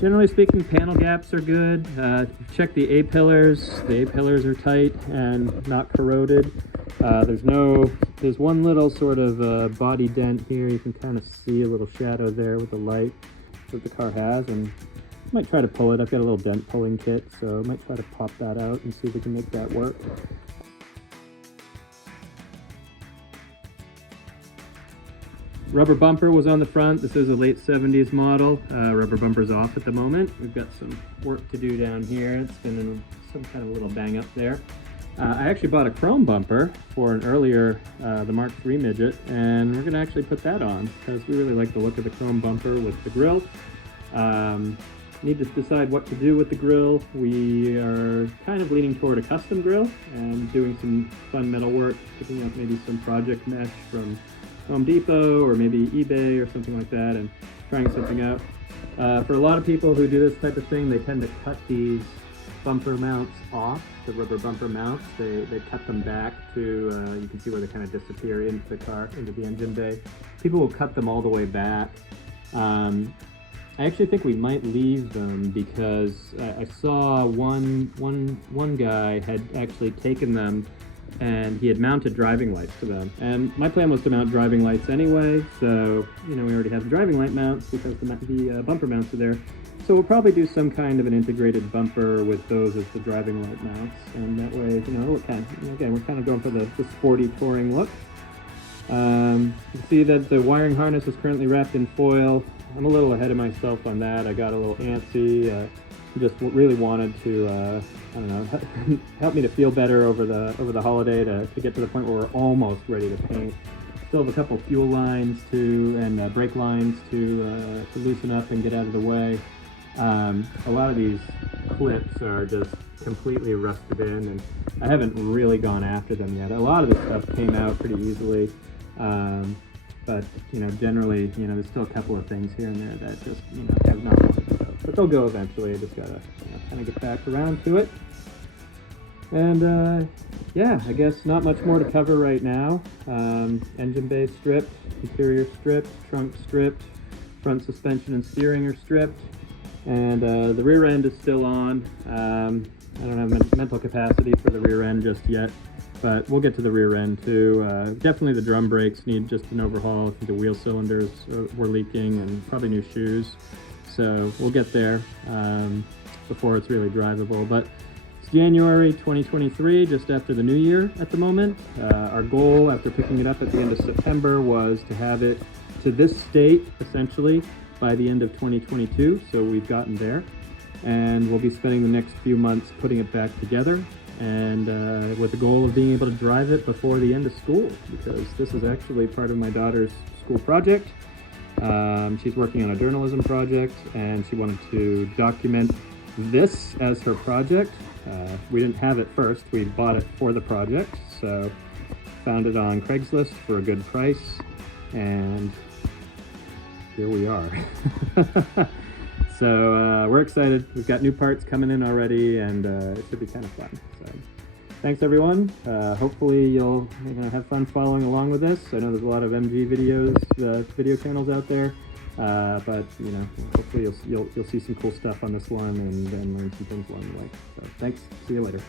Generally speaking, panel gaps are good. Check the A-pillars. The A-pillars are tight and not corroded. There's one little sort of body dent here. You can kind of see a little shadow there with the light that the car has, and I might try to pull it. I've got a little dent pulling kit, so I might try to pop that out and see if we can make that work. Rubber bumper was on the front. This is a late 70s model. Rubber bumper's off at the moment. We've got some work to do down here. It's been in some kind of little bang up there. I actually bought a chrome bumper for an earlier, the Mark III Midget, and we're gonna actually put that on because we really like the look of the chrome bumper with the grille. Need to decide what to do with the grille. We are kind of leaning toward a custom grille and doing some fun metal work, picking up maybe some project mesh from Home Depot or maybe eBay or something like that and trying something out. For a lot of people who do this type of thing, they tend to cut these bumper mounts off, the rubber bumper mounts. They cut them back to, you can see where they kind of disappear into the car, into the engine bay. People will cut them all the way back. I actually think we might leave them because I saw one guy had actually taken them and he had mounted driving lights to them. And my plan was to mount driving lights anyway, so, you know, we already have the driving light mounts because the bumper mounts are there. So we'll probably do some kind of an integrated bumper with those as the driving light mounts. And that way, you know, again, we're kind of going for the sporty touring look. You can see that the wiring harness is currently wrapped in foil. I'm a little ahead of myself on that. I got a little antsy. Just really wanted to, I don't know, help me to feel better over the holiday to get to the point where we're almost ready to paint. Still have a couple fuel lines and brake lines to loosen up and get out of the way. A lot of these clips are just completely rusted in, and I haven't really gone after them yet. A lot of this stuff came out pretty easily, but you know, generally, you know, there's still a couple of things here and there that just, you know, have not gone out. But they'll go eventually. I just gotta, you know, kind of get back around to it. And yeah, I guess not much more to cover right now. Engine bay stripped, interior stripped, trunk stripped, front suspension and steering are stripped, and the rear end is still on. I don't have mental capacity for the rear end just yet, but we'll get to the rear end too. Definitely the drum brakes need just an overhaul. I think the wheel cylinders were leaking, and probably new shoes. So we'll get there before it's really drivable. But it's January 2023, just after the new year at the moment. Our goal after picking it up at the end of September was to have it to this state, essentially, by the end of 2022. So we've gotten there. And we'll be spending the next few months putting it back together, and with the goal of being able to drive it before the end of school, because this is actually part of my daughter's school project. She's working on a journalism project, and she wanted to document this as her project. We didn't have it first, we bought it for the project, so found it on Craigslist for a good price, and here we are. So we're excited. We've got new parts coming in already, and it should be kind of fun. So thanks everyone. Hopefully you'll have fun following along with this. I know there's a lot of MG videos, video channels out there, but you know, hopefully you'll see some cool stuff on this one and learn some things along the way. So thanks. See you later.